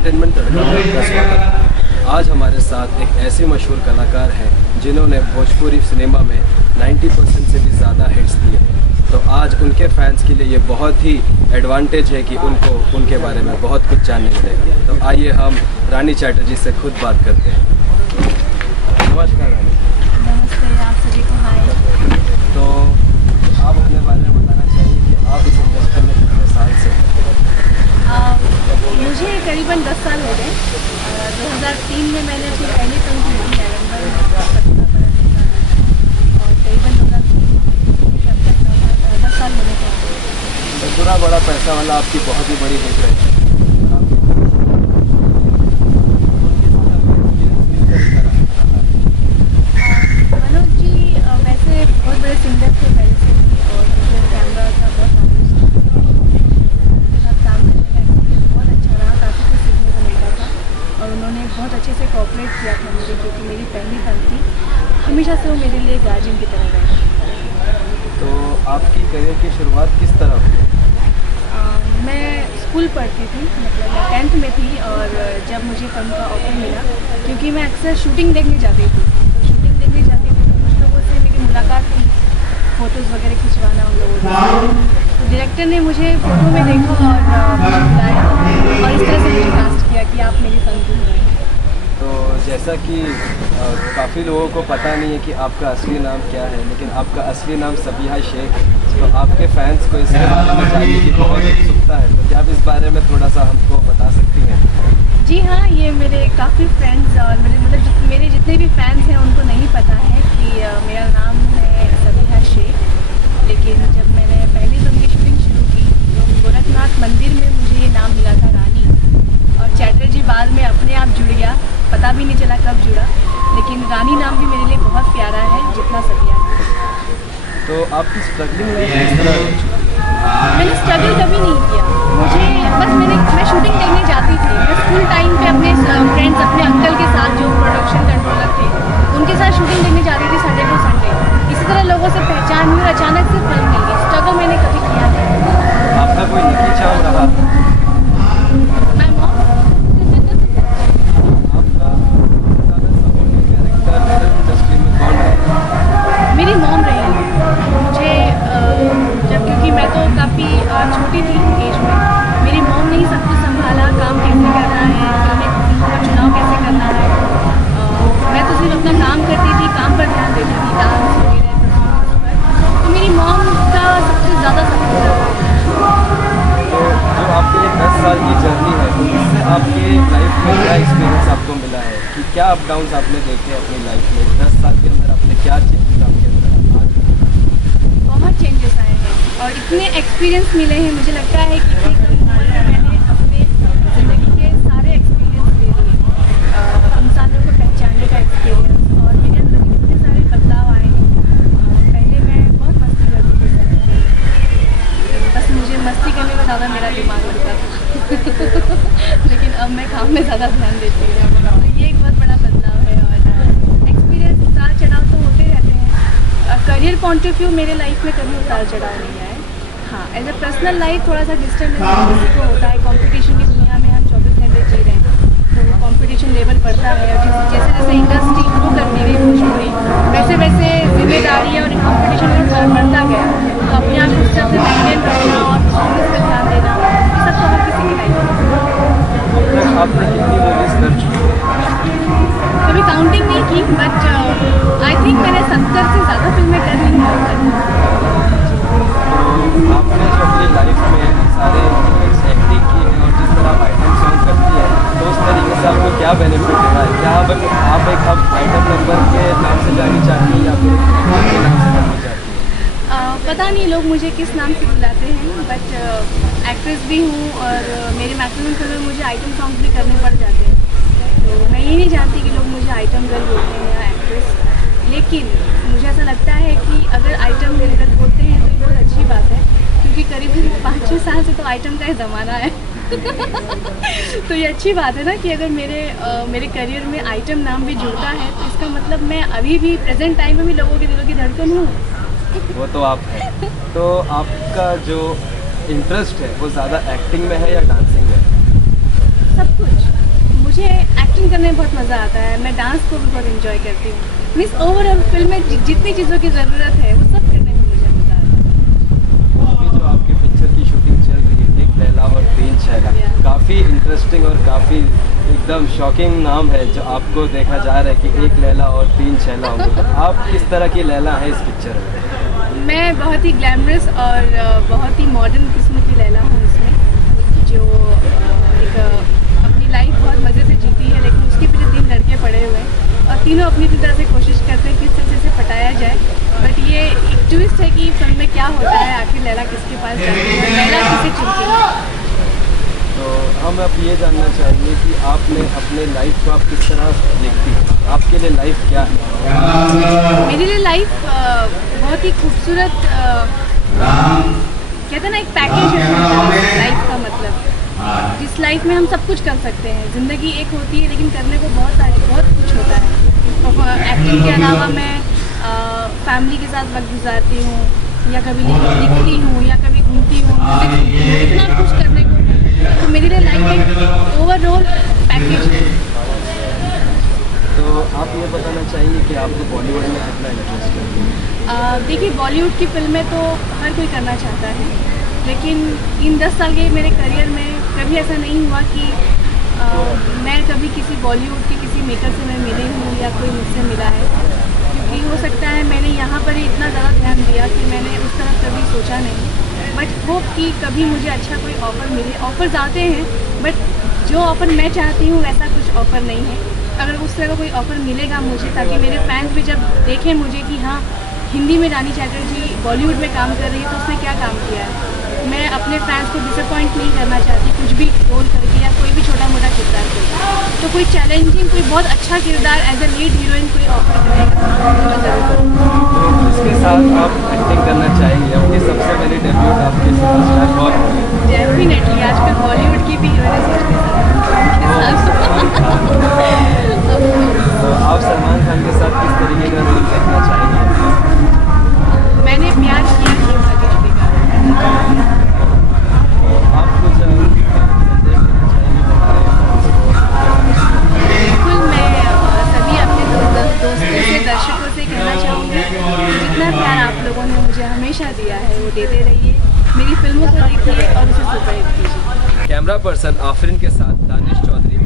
Entertainment तड़का का स्वागत। आज हमारे साथ एक ऐसे मशहूर कलाकार हैं जिन्होंने भोजपुरी सिनेमा में 90% से भी ज़्यादा हिट्स दिए हैं। तो आज उनके फैंस के लिए ये बहुत ही एडवांटेज है कि उनको उनके बारे में बहुत कुछ जानने मिलेगा। तो आइए हम रानी चैटर्जी से खुद बात करते हैं। नमस्कार रानी। नमस्ते, आप सभी को हाय। तो आप अपने बारे में बताना चाहिए कि आप इस इंडस्ट्री में कितने साल से हैं? मुझे करीबन 10 साल हो गए। 2003 में मैंने अपनी पहली फिल्म की थी नवंबर में, और करीबन 2003 अब तक 10 साल होने को आ गए। तो पूरा बड़ा पैसा वाला आपकी बहुत ही बड़ी हिट रही है। मनोज जी वैसे बहुत बड़े सिंगर थे पहले से ही, और मुझे कैमरा का बहुत नॉलेज था। उनके साथ काम करने का एक्सपीरियंस बहुत अच्छा रहा, काफ़ी कुछ सीखने को मिलता था, और उन्होंने बहुत अच्छे से कोऑपरेट किया था मुझे, क्योंकि मेरी पहली फिल्म थी। हमेशा से वो मेरे लिए गार्जियन की तरह रहे। तो आपकी करियर की शुरुआत किस तरह हुई? मैं स्कूल पढ़ती थी, मतलब मैं 10th में थी, और जब मुझे फिल्म का ऑफर मिला, क्योंकि मैं अक्सर शूटिंग देखने जाती थी, तो शूटिंग देखने जाती थी तो कुछ लोगों से मेरी मुलाकात थी, फ़ोटोज़ वगैरह खिंचवाना उन लोगों से। तो डायरेक्टर ने मुझे फ़ोटो में देखा और मुझे बुलाया, और इस तरह से मुझे कास्ट किया कि आप मेरी फिल्म की हीरोइन हैं। तो जैसा कि काफ़ी लोगों को पता नहीं है कि आपका असली नाम क्या है, लेकिन आपका असली नाम सबीहा शेख है। तो आपके फैंस को इसके बारे में जानने की बहुत उत्सुकता है, तो क्या आप इस बारे में थोड़ा सा हमको बता सकती हैं? जी हाँ, ये मेरे काफ़ी फ्रेंड्स और मेरे जितने भी फैंस हैं उनको नहीं पता है कि मेरा नाम है सबीहा शेख। लेकिन जब मैंने पहली फिल्म की शूटिंग शुरू की तो गोरखनाथ मंदिर में मुझे ये नाम मिला था रानी, और चैटर्जी बाद में अपने आप जुड़ गया, पता भी नहीं चला कब जुड़ा। लेकिन रानी नाम भी मेरे लिए बहुत प्यारा है, जितना सबीहा है। तो आपकी स्ट्रगलिंग लाइफ किस तरह रही? मैंने स्ट्रगल कभी नहीं किया। मैं शूटिंग देखने जाती थी। मैं स्कूल टाइम पे अपने फ्रेंड्स, अपने अंकल के साथ जो प्रोडक्शन कंट्रोलर थे, उनके साथ शूटिंग देखने जाती थी संडे टू संडे। इसी तरह लोगों से पहचान हुई और अचानक से फिल्म मिल गई। स्ट्रगल मैंने कभी किया नहीं। आपका कोई लकी चार्म रहा? मैं मॉम। आपका ज़्यादा सपोर्टिव कैरेक्टर इंडस्ट्री में कौन रहा? मेरी मॉम रही। मुझे क्योंकि मैं तो काफ़ी छोटी थी एज में, मेरी मॉम ने ही सब कुछ संभाला, काम कैसे करना है, फिल्म का चुनाव कैसे करना है। मैं तो सिर्फ अपना काम करती थी, काम पर ध्यान देती थी, डांस वगैरह परफॉर्मेंस पर। तो मेरी मॉम का सबसे ज़्यादा सपोर्ट रहा। तो जो आपके लिए 10 साल की जर्नी है, तो इससे आपके लाइफ में क्या एक्सपीरियंस आपको मिला है कि क्या अप डाउन्स आपने देखे अपनी लाइफ में? 10 साल के अंदर आपने क्या चेंजेस आपके अंदर बहुत चेंजेस आए हैं और इतने एक्सपीरियंस मिले हैं। मुझे लगता है कि एक उम्र में मैंने अपने ज़िंदगी के सारे एक्सपीरियंस ले लिए। इंसानों को पहचानने का एक्सपीरियंस, और मेरे अंदर इतने सारे बदलाव आए हैं। पहले मैं बहुत मस्ती करती थी, बस मुझे मस्ती करने में ज़्यादा मेरा दिमाग लगता था लेकिन अब मैं काम में ज़्यादा ध्यान देती हूँ। तो ये एक बहुत बड़ा बदलाव है, और एक्सपीरियंस उतार चढ़ाव तो होते रहते हैं। करियर पॉइंट ऑफ व्यू मेरे लाइफ में कभी उतार चढ़ाव नहीं आए। हाँ, एज ए पर्सनल लाइफ थोड़ा सा डिस्टर्ब किसी को होता है। कंपटीशन की दुनिया में हम 24 घंटे जी रहे हैं, तो वो कंपटीशन लेवल बढ़ता है, और जैसे जैसे इंडस्ट्री ग्रो करती गई भोजपुरी, वैसे वैसे जिम्मेदारियाँ और कंपटीशन लेवल बढ़ता गया। तो अपने आप को उस तरह से मेंटेन रखना और परफॉर्मेंस पर ध्यान देना, ये सब तो हर किसी की लाइफ में। अब तक आपने कितनी मूवीज़ कर चुकी हैं? कभी काउंटिंग नहीं की, बट आई थिंक मैंने 70 से ज़्यादा फिल्में कर ली हैं अब तक। तो आपने जो अपनी लाइफ में सारे एक्टिंग की है और जिस तरह आप आइटम सॉन्ग करती है, तो उस तरीके से आपको क्या बेनिफिट हुआ है? क्या आप एक आइटम नंबर के नाम से जानी चाहती हैं या फिर एक्टर के नाम से जानी चाहती हैं? पता नहीं लोग मुझे किस नाम से बुलाते हैं, बट एक्ट्रेस भी हूँ, और मेरे मैक्सिमम फिल्म में मुझे आइटम सॉन्ग भी करने पड़ जाते हैं। तो मैं ये नहीं जानती कि लोग मुझे आइटम गर्ल बोलते हैं या एक्ट्रेस, लेकिन मुझे ऐसा लगता है कि अगर आइटम गर्ल बोलते हैं तो ये बहुत अच्छी बात है, क्योंकि करीबन 5-6 साल से तो आइटम का ही ज़माना है तो ये अच्छी बात है ना कि अगर मेरे करियर में आइटम नाम भी जुड़ता है, तो इसका मतलब मैं अभी भी प्रेजेंट टाइम में भी लोगों के दिलों की धड़कन हूँ। वो तो आप हैं। तो आपका जो इंटरेस्ट है वो ज़्यादा एक्टिंग में है या डांसिंग में? सब कुछ। करने में बहुत मज़ा आता है, मैं डांस को भी बहुत एंजॉय करती हूँ। मीन्स ओवरऑल फिल्म में जितनी चीज़ों की ज़रूरत है वो सब करने में मुझे मज़ा आता है। अभी जो आपके पिक्चर की शूटिंग चल रही है, एक लैला और तीन छैला, काफ़ी इंटरेस्टिंग और काफ़ी एकदम शॉकिंग नाम है जो आपको देखा जा रहा है कि एक लैला और तीन छैला होंगे। तो आप किस तरह की लैला है इस पिक्चर में? मैं बहुत ही ग्लैमरस और बहुत ही मॉडर्न किस्म की लैला हूँ इसमें, जो एक अपनी लाइफ बहुत मज़े से जीती है, लेकिन उसके पीछे तीन लड़के पड़े हुए हैं और तीनों अपनी तरह से कोशिश करते हैं किस तरह से पटाया जाए। बट ये एक ट्विस्ट है कि फिल्म में क्या होता है, आखिर लैला किसके पास जाती है, लैला किसे चुनती है। तो हम अब ये जानना चाहेंगे कि आपने अपने लाइफ को आप किस तरह देखती हैं, आपके लिए लाइफ क्या है? मेरे लिए लाइफ बहुत ही खूबसूरत, कहते हैं ना, एक पैकेज है लाइफ का मतलब, जिस लाइफ में हम सब कुछ कर सकते हैं। ज़िंदगी एक होती है लेकिन करने को बहुत कुछ होता है। और एक्टिंग के अलावा मैं फैमिली के साथ वक्त गुजारती हूँ, या कभी लिखती हूँ, या कभी घूमती हूँ, इतना कुछ करने को। तो मेरे लिए लाइफ एक ओवरऑल पैकेज है। तो आप ये बताना चाहेंगे कि आपको बॉलीवुड में कितना इंटरेस्ट है? देखिए, बॉलीवुड की फिल्में तो हर कोई करना चाहता है, लेकिन इन 10 साल के मेरे करियर में कभी ऐसा नहीं हुआ कि मैं कभी किसी बॉलीवुड के किसी मेकर से मैं मिली हूँ या कोई मुझसे मिला है। क्योंकि हो सकता है मैंने यहाँ पर ही इतना ज़्यादा ध्यान दिया कि मैंने उस तरफ कभी सोचा नहीं। बट होप कि कभी मुझे अच्छा कोई ऑफ़र मिले। ऑफ़र्स आते हैं, बट जो ऑफ़र मैं चाहती हूँ वैसा कुछ ऑफ़र नहीं है। अगर उस तरह का कोई ऑफ़र मिलेगा मुझे, ताकि मेरे फैंस भी जब देखें मुझे कि हाँ, हिंदी में रानी चैटर्जी बॉलीवुड में काम कर रही है, तो उसने क्या काम किया है। मैं अपने फैंस को डिसअपॉइंट नहीं करना चाहती कुछ भी रोल करके, या कोई भी छोटा मोटा किरदार करके। तो कोई चैलेंजिंग, कोई बहुत अच्छा किरदार एज ए लीड हीरोइन कोई ऑफर करेगा तो मैं ज़रूर करूँगी। इसके साथ आप एक्टिंग करना चाहेंगे? अपनी सबसे पहली डेब्यूट आपके सुपरस्टार कौन होंगे? डेफिनेटली आजकल बॉलीवुड की भी हीरोइन तो आप सलमान खान के साथ किस तरीके का रोल देखना चाहेंगे? मैंने प्यार किया कि भाग्यश्री का। आप कुछ संदेश देना चाहेंगे बिल्कुल, मैं सभी अपने दोस्तों से, दर्शकों से कहना चाहूँगी कि जितना प्यार आप लोगों ने मुझे हमेशा दिया है वो देते रहिए। मेरी फिल्मों को देखिए और उसे सुपरहिट कीजिए। कैमरा पर्सन आफरीन के साथ दानिश चौधरी।